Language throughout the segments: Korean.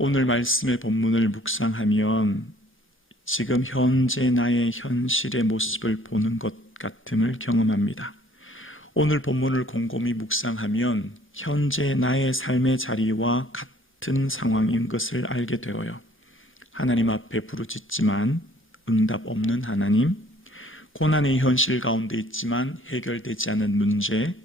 오늘 말씀의 본문을 묵상하면 지금 현재 나의 현실의 모습을 보는 것 같음을 경험합니다. 오늘 본문을 곰곰이 묵상하면 현재 나의 삶의 자리와 같은 상황인 것을 알게 되어요. 하나님 앞에 부르짖지만 응답 없는 하나님, 고난의 현실 가운데 있지만 해결되지 않은 문제,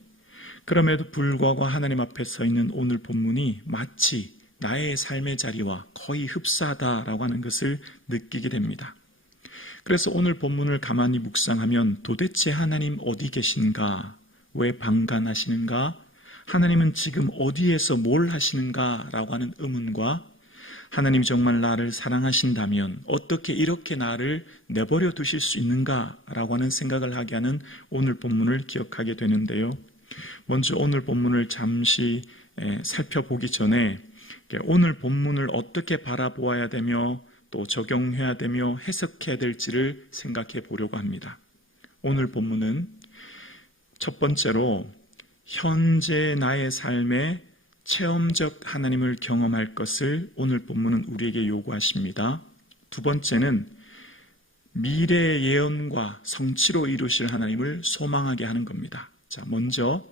그럼에도 불구하고 하나님 앞에 서 있는 오늘 본문이 마치 나의 삶의 자리와 거의 흡사하다라고 하는 것을 느끼게 됩니다. 그래서 오늘 본문을 가만히 묵상하면 도대체 하나님 어디 계신가? 왜 방관하시는가? 하나님은 지금 어디에서 뭘 하시는가? 라고 하는 의문과 하나님이 정말 나를 사랑하신다면 어떻게 이렇게 나를 내버려 두실 수 있는가? 라고 하는 생각을 하게 하는 오늘 본문을 기억하게 되는데요. 먼저 오늘 본문을 잠시 살펴보기 전에 오늘 본문을 어떻게 바라보아야 되며 또 적용해야 되며 해석해야 될지를 생각해 보려고 합니다. 오늘 본문은 첫 번째로 현재 나의 삶에 체험적 하나님을 경험할 것을 오늘 본문은 우리에게 요구하십니다. 두 번째는 미래의 예언과 성취로 이루실 하나님을 소망하게 하는 겁니다. 자, 먼저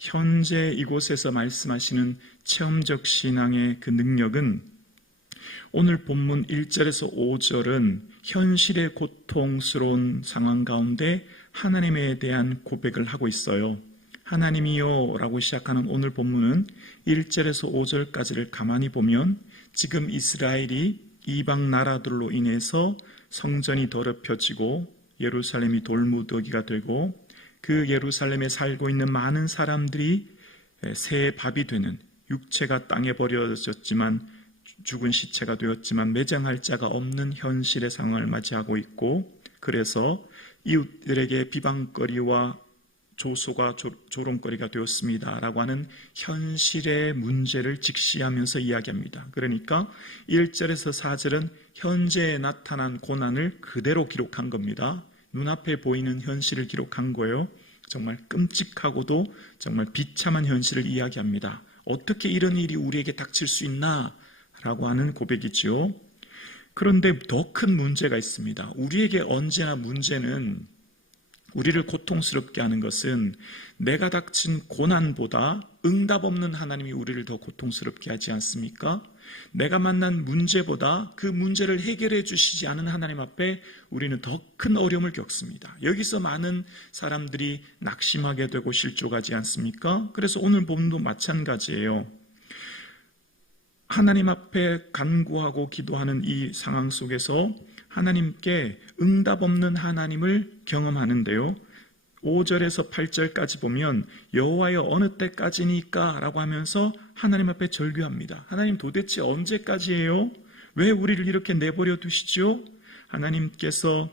현재 이곳에서 말씀하시는 체험적 신앙의 그 능력은 오늘 본문 1절에서 5절은 현실의 고통스러운 상황 가운데 하나님에 대한 고백을 하고 있어요. 하나님이요 라고 시작하는 오늘 본문은 1절에서 5절까지를 가만히 보면 지금 이스라엘이 이방 나라들로 인해서 성전이 더럽혀지고 예루살렘이 돌무더기가 되고 그 예루살렘에 살고 있는 많은 사람들이 새 밥이 되는, 육체가 땅에 버려졌지만 죽은 시체가 되었지만 매장할 자가 없는 현실의 상황을 맞이하고 있고, 그래서 이웃들에게 비방거리와 조소가 조롱거리가 되었습니다 라고 하는 현실의 문제를 직시하면서 이야기합니다. 그러니까 1절에서 4절은 현재에 나타난 고난을 그대로 기록한 겁니다. 눈앞에 보이는 현실을 기록한 거예요. 정말 끔찍하고도 정말 비참한 현실을 이야기합니다. 어떻게 이런 일이 우리에게 닥칠 수 있나? 라고 하는 고백이지요. 그런데 더 큰 문제가 있습니다. 우리에게 언제나 문제는, 우리를 고통스럽게 하는 것은 내가 닥친 고난보다 응답 없는 하나님이 우리를 더 고통스럽게 하지 않습니까? 내가 만난 문제보다 그 문제를 해결해 주시지 않은 하나님 앞에 우리는 더 큰 어려움을 겪습니다. 여기서 많은 사람들이 낙심하게 되고 실족하지 않습니까? 그래서 오늘 본문도 마찬가지예요. 하나님 앞에 간구하고 기도하는 이 상황 속에서 하나님께 응답 없는 하나님을 경험하는데요. 5절에서 8절까지 보면 여호와여 어느 때까지니까 라고 하면서 하나님 앞에 절규합니다. 하나님 도대체 언제까지예요? 왜 우리를 이렇게 내버려 두시죠? 하나님께서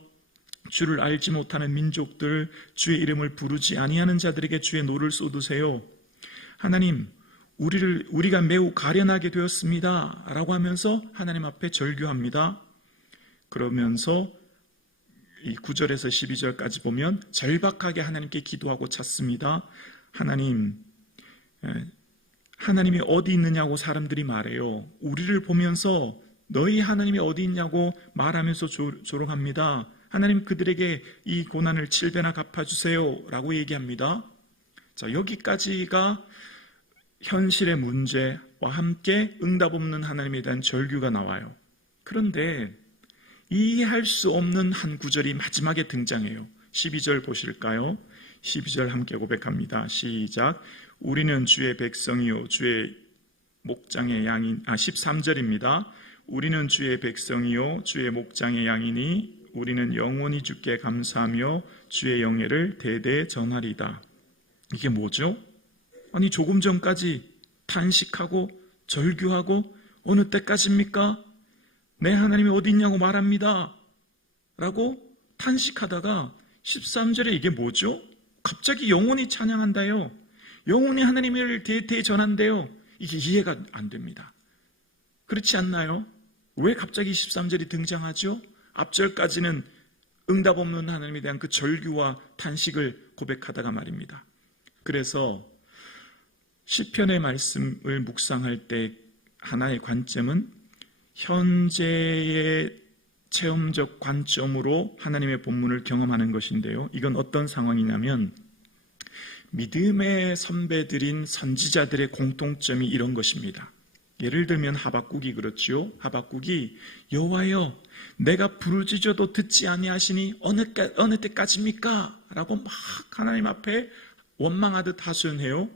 주를 알지 못하는 민족들, 주의 이름을 부르지 아니하는 자들에게 주의 노를 쏟으세요. 하나님, 우리가 매우 가련하게 되었습니다 라고 하면서 하나님 앞에 절규합니다. 그러면서 이 9절에서 12절까지 보면 절박하게 하나님께 기도하고 찾습니다. 하나님이 어디 있느냐고 사람들이 말해요. 우리를 보면서 너희 하나님이 어디 있냐고 말하면서 조롱합니다. 하나님 그들에게 이 고난을 7배나 갚아주세요 라고 얘기합니다. 자, 여기까지가 현실의 문제와 함께 응답 없는 하나님에 대한 절규가 나와요. 그런데 이해할 수 없는 한 구절이 마지막에 등장해요. 12절 보실까요? 12절 함께 고백합니다. 시작. 우리는 주의 백성이요 주의 목장의 양인 13절입니다. 우리는 주의 백성이요 주의 목장의 양이니 우리는 영원히 주께 감사하며 주의 영예를 대대 전하리다. 이게 뭐죠? 아니 조금 전까지 탄식하고 절규하고 어느 때까지입니까? 내 하나님이 어디 있냐고 말합니다 라고 탄식하다가 13절에 이게 뭐죠? 갑자기 영원히 찬양한다요. 영원히 하나님을 대대 전한대요. 이게 이해가 안 됩니다. 그렇지 않나요? 왜 갑자기 13절이 등장하죠? 앞절까지는 응답 없는 하나님에 대한 그 절규와 탄식을 고백하다가 말입니다. 그래서 시편의 말씀을 묵상할 때 하나의 관점은 현재의 체험적 관점으로 하나님의 본문을 경험하는 것인데요. 이건 어떤 상황이냐면 믿음의 선배들인 선지자들의 공통점이 이런 것입니다. 예를 들면 하박국이 그렇지요. 하박국이 여호와여 내가 부르짖어도 듣지 아니하시니 어느 때까지입니까? 라고 막 하나님 앞에 원망하듯 하소연해요.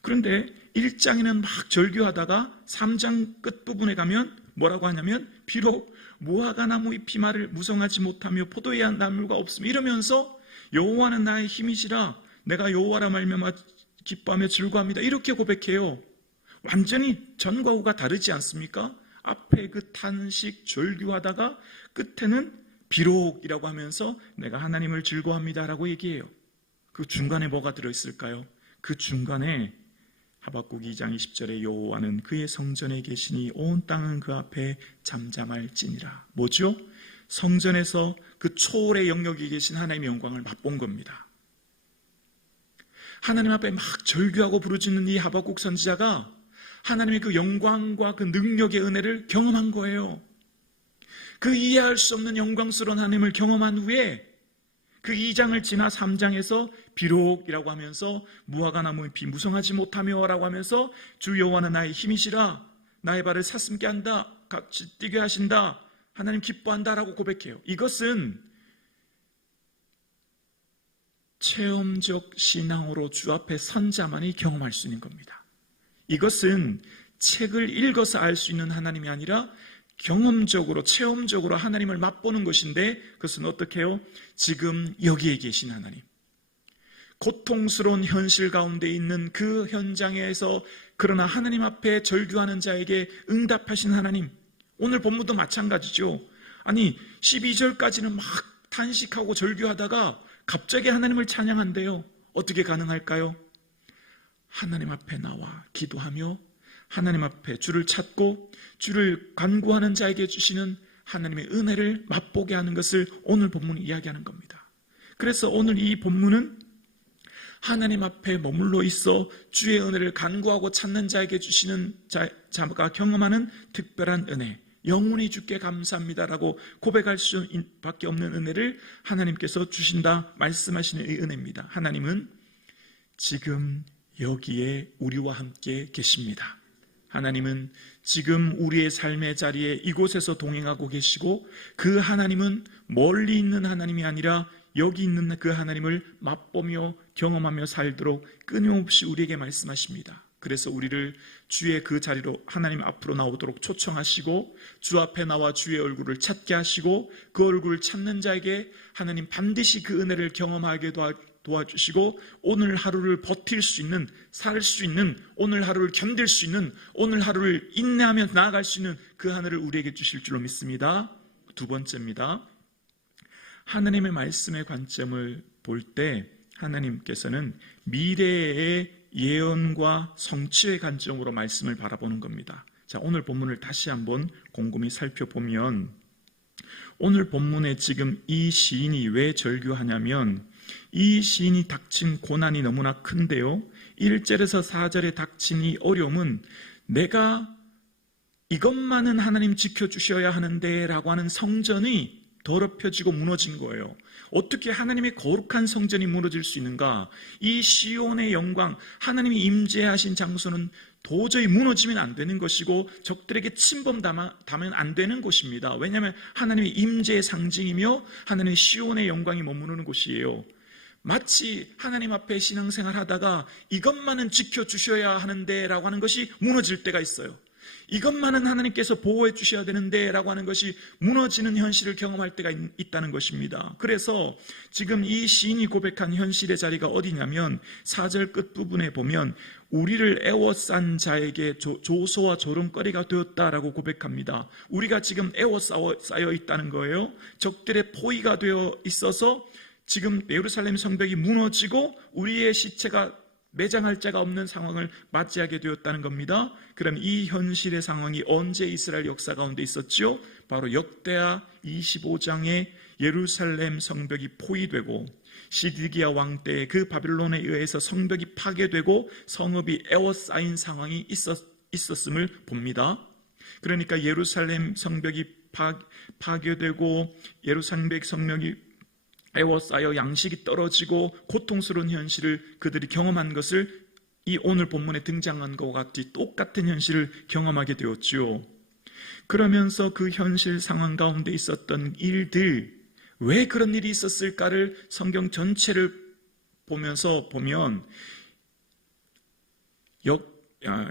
그런데 1장에는 막 절규하다가 3장 끝부분에 가면 뭐라고 하냐면 비록 무화과 나무 잎이 말을 무성하지 못하며 포도의 나무가 없으며 이러면서 여호와는 나의 힘이시라 내가 여호와라 말미암아 기뻐하며 즐거워합니다. 이렇게 고백해요. 완전히 전과 후가 다르지 않습니까? 앞에 그 탄식 절규하다가 끝에는 비록이라고 하면서 내가 하나님을 즐거워합니다라고 얘기해요. 그 중간에 뭐가 들어있을까요? 그 중간에 하박국 2장 20절에 여호와는 그의 성전에 계시니 온 땅은 그 앞에 잠잠할지니라. 뭐죠? 성전에서 그 초월의 영역에 계신 하나님의 영광을 맛본 겁니다. 하나님 앞에 막 절규하고 부르짖는 이 하박국 선지자가 하나님의 그 영광과 그 능력의 은혜를 경험한 거예요. 그 이해할 수 없는 영광스러운 하나님을 경험한 후에 그 2장을 지나 3장에서 비록이라고 하면서 무화과 나무 잎이 무성하지 못하며 라고 하면서 주 여호와는 나의 힘이시라 나의 발을 사슴게 한다 같이 뛰게 하신다 하나님 기뻐한다 라고 고백해요. 이것은 체험적 신앙으로 주 앞에 선 자만이 경험할 수 있는 겁니다. 이것은 책을 읽어서 알 수 있는 하나님이 아니라 경험적으로 체험적으로 하나님을 맛보는 것인데 그것은 어떻게 해요? 지금 여기에 계신 하나님, 고통스러운 현실 가운데 있는 그 현장에서 그러나 하나님 앞에 절규하는 자에게 응답하신 하나님. 오늘 본문도 마찬가지죠. 아니 12절까지는 막 탄식하고 절규하다가 갑자기 하나님을 찬양한대요. 어떻게 가능할까요? 하나님 앞에 나와 기도하며 하나님 앞에 주를 찾고 주를 간구하는 자에게 주시는 하나님의 은혜를 맛보게 하는 것을 오늘 본문이 이야기하는 겁니다. 그래서 오늘 이 본문은 하나님 앞에 머물러 있어 주의 은혜를 간구하고 찾는 자에게 주시는 자가 경험하는 특별한 은혜, 영원히 주께 감사합니다라고 고백할 수밖에 없는 은혜를 하나님께서 주신다 말씀하시는 이 은혜입니다. 하나님은 지금 여기에 우리와 함께 계십니다. 하나님은 지금 우리의 삶의 자리에 이곳에서 동행하고 계시고 그 하나님은 멀리 있는 하나님이 아니라 여기 있는 그 하나님을 맛보며 경험하며 살도록 끊임없이 우리에게 말씀하십니다. 그래서 우리를 주의 그 자리로 하나님 앞으로 나오도록 초청하시고 주 앞에 나와 주의 얼굴을 찾게 하시고 그 얼굴을 찾는 자에게 하나님 반드시 그 은혜를 경험하게 도와주시고 오늘 하루를 버틸 수 있는, 살 수 있는, 오늘 하루를 견딜 수 있는, 오늘 하루를 인내하며 나아갈 수 있는 그 하늘을 우리에게 주실 줄로 믿습니다. 두 번째입니다. 하나님의 말씀의 관점을 볼 때 하나님께서는 미래의 예언과 성취의 관점으로 말씀을 바라보는 겁니다. 자, 오늘 본문을 다시 한번 곰곰이 살펴보면 오늘 본문에 지금 이 시인이 왜 절규하냐면 이 시인이 닥친 고난이 너무나 큰데요. 1절에서 4절에 닥친 이 어려움은 내가 이것만은 하나님 지켜주셔야 하는데 라고 하는 성전이 더럽혀지고 무너진 거예요. 어떻게 하나님의 거룩한 성전이 무너질 수 있는가? 이 시온의 영광, 하나님이 임재하신 장소는 도저히 무너지면 안 되는 것이고 적들에게 침범당하면 안 되는 곳입니다. 왜냐하면 하나님의 임재의 상징이며 하나님의 시온의 영광이 머무르는 곳이에요. 마치 하나님 앞에 신앙생활 하다가 이것만은 지켜주셔야 하는데 라고 하는 것이 무너질 때가 있어요. 이것만은 하나님께서 보호해 주셔야 되는데 라고 하는 것이 무너지는 현실을 경험할 때가 있다는 것입니다. 그래서 지금 이 시인이 고백한 현실의 자리가 어디냐면 4절 끝부분에 보면 우리를 애워싼 자에게 조소와 조롱거리가 되었다라고 고백합니다. 우리가 지금 애워싸여 있다는 거예요. 적들의 포위가 되어 있어서 지금 예루살렘 성벽이 무너지고 우리의 시체가 매장할 자가 없는 상황을 맞이하게 되었다는 겁니다. 그럼 이 현실의 상황이 언제 이스라엘 역사 가운데 있었지요? 바로 역대하 25장에 예루살렘 성벽이 포위되고 시드기야 왕 때 그 바빌론에 의해서 성벽이 파괴되고 성읍이 에워싸인 상황이 있었음을 봅니다. 그러니까 예루살렘 성벽이 파괴되고 예루살렘 성벽이 에워싸여 양식이 떨어지고 고통스러운 현실을 그들이 경험한 것을 이 오늘 본문에 등장한 것과 같이 똑같은 현실을 경험하게 되었죠. 그러면서 그 현실 상황 가운데 있었던 일들, 왜 그런 일이 있었을까를 성경 전체를 보면서 보면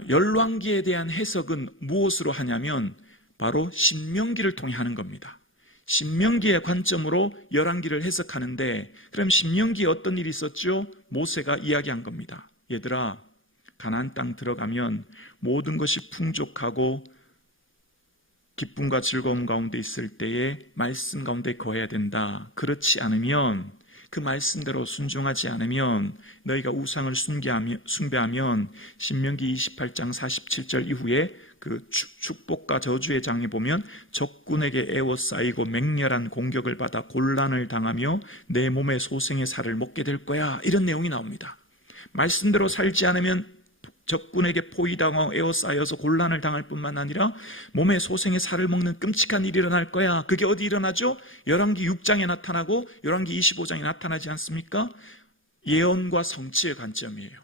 열왕기에 대한 해석은 무엇으로 하냐면 바로 신명기를 통해 하는 겁니다. 신명기의 관점으로 열왕기를 해석하는데, 그럼 신명기에 어떤 일이 있었죠? 모세가 이야기한 겁니다. 얘들아, 가나안 땅 들어가면 모든 것이 풍족하고 기쁨과 즐거움 가운데 있을 때에 말씀 가운데 거해야 된다. 그렇지 않으면, 그 말씀대로 순종하지 않으면, 너희가 우상을 숭배하면 신명기 28장 47절 이후에 그 축복과 저주의 장에 보면 적군에게 애워싸이고 맹렬한 공격을 받아 곤란을 당하며 내 몸의 소생의 살을 먹게 될 거야, 이런 내용이 나옵니다. 말씀대로 살지 않으면 적군에게 포위당하고 에워싸여서 곤란을 당할 뿐만 아니라 몸의 소생의 살을 먹는 끔찍한 일이 일어날 거야. 그게 어디 일어나죠? 열왕기 6장에 나타나고 열왕기 25장에 나타나지 않습니까? 예언과 성취의 관점이에요.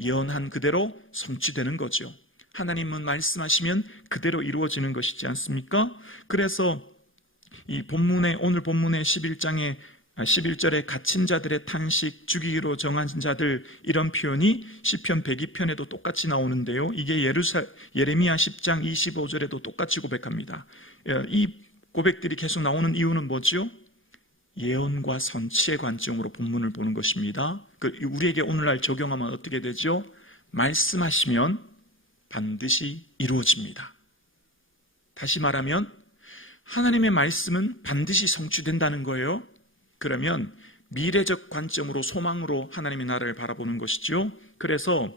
예언한 그대로 성취되는 거죠. 하나님은 말씀하시면 그대로 이루어지는 것이지 않습니까? 그래서 이 본문의, 오늘 본문의 11절에 갇힌 자들의 탄식, 죽이기로 정한 자들, 이런 표현이 시편 102편에도 똑같이 나오는데요. 이게 예레미야 10장 25절에도 똑같이 고백합니다. 이 고백들이 계속 나오는 이유는 뭐죠? 예언과 선치의 관점으로 본문을 보는 것입니다. 우리에게 오늘날 적용하면 어떻게 되죠? 말씀하시면 반드시 이루어집니다. 다시 말하면 하나님의 말씀은 반드시 성취된다는 거예요. 그러면 미래적 관점으로, 소망으로 하나님의 나라를 바라보는 것이죠. 그래서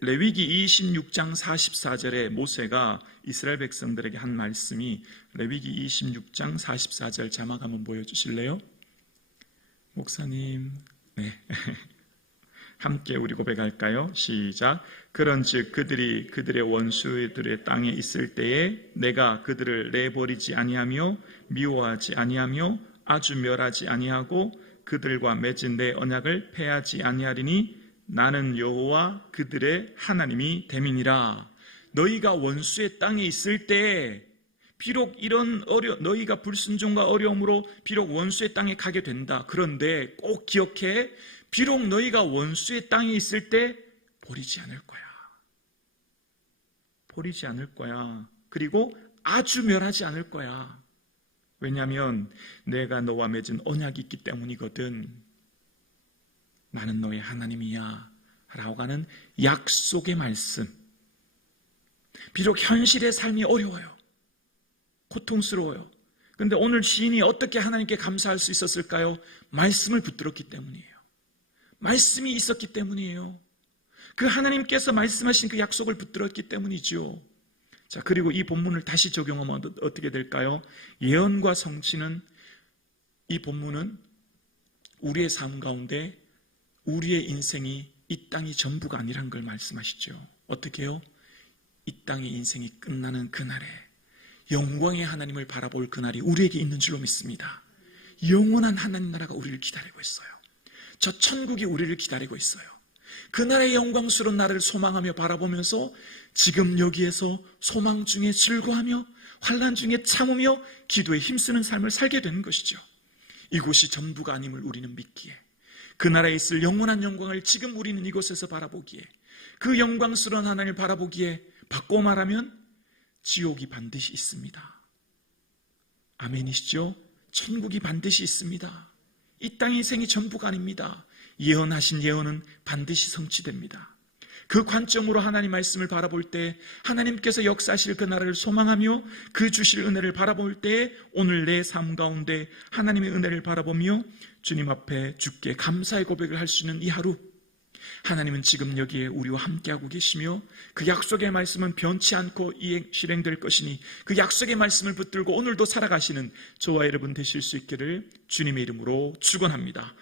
레위기 26장 44절에 모세가 이스라엘 백성들에게 한 말씀이, 레위기 26장 44절 자막 한번 보여주실래요? 목사님, 네. 함께 우리 고백할까요? 시작. 그런즉 그들이 그들의 원수들의 땅에 있을 때에 내가 그들을 내버리지 아니하며 미워하지 아니하며 아주 멸하지 아니하고 그들과 맺은 내 언약을 폐하지 아니하리니 나는 여호와 그들의 하나님이 됨이니라. 너희가 원수의 땅에 있을 때에 비록 이런 너희가 불순종과 어려움으로 비록 원수의 땅에 가게 된다. 그런데 꼭 기억해, 비록 너희가 원수의 땅에 있을 때 버리지 않을 거야. 버리지 않을 거야. 그리고 아주 멸하지 않을 거야. 왜냐하면 내가 너와 맺은 언약이 있기 때문이거든. 나는 너의 하나님이야 라고 하는 약속의 말씀. 비록 현실의 삶이 어려워요. 고통스러워요. 그런데 오늘 시인이 어떻게 하나님께 감사할 수 있었을까요? 말씀을 붙들었기 때문이에요. 말씀이 있었기 때문이에요. 그 하나님께서 말씀하신 그 약속을 붙들었기 때문이죠. 자, 그리고 이 본문을 다시 적용하면 어떻게 될까요? 예언과 성취는, 이 본문은 우리의 삶 가운데 우리의 인생이 이 땅이 전부가 아니라는 걸 말씀하시죠. 어떻게 해요? 이 땅의 인생이 끝나는 그날에 영광의 하나님을 바라볼 그날이 우리에게 있는 줄로 믿습니다. 영원한 하나님 나라가 우리를 기다리고 있어요. 저 천국이 우리를 기다리고 있어요. 그날의 영광스러운 나라를 소망하며 바라보면서 지금 여기에서 소망 중에 즐거워하며 환난 중에 참으며 기도에 힘쓰는 삶을 살게 되는 것이죠. 이곳이 전부가 아님을 우리는 믿기에, 그 나라에 있을 영원한 영광을 지금 우리는 이곳에서 바라보기에, 그 영광스러운 하나님을 바라보기에, 바꿔 말하면 지옥이 반드시 있습니다. 아멘이시죠? 천국이 반드시 있습니다. 이 땅의 인생이 전부가 아닙니다. 예언하신 예언은 반드시 성취됩니다. 그 관점으로 하나님 말씀을 바라볼 때, 하나님께서 역사하실 그 나라를 소망하며 그 주실 은혜를 바라볼 때, 오늘 내 삶 가운데 하나님의 은혜를 바라보며 주님 앞에 주께 감사의 고백을 할 수 있는 이 하루, 하나님은 지금 여기에 우리와 함께하고 계시며 그 약속의 말씀은 변치 않고 실행될 것이니 그 약속의 말씀을 붙들고 오늘도 살아가시는 저와 여러분 되실 수 있기를 주님의 이름으로 축원합니다.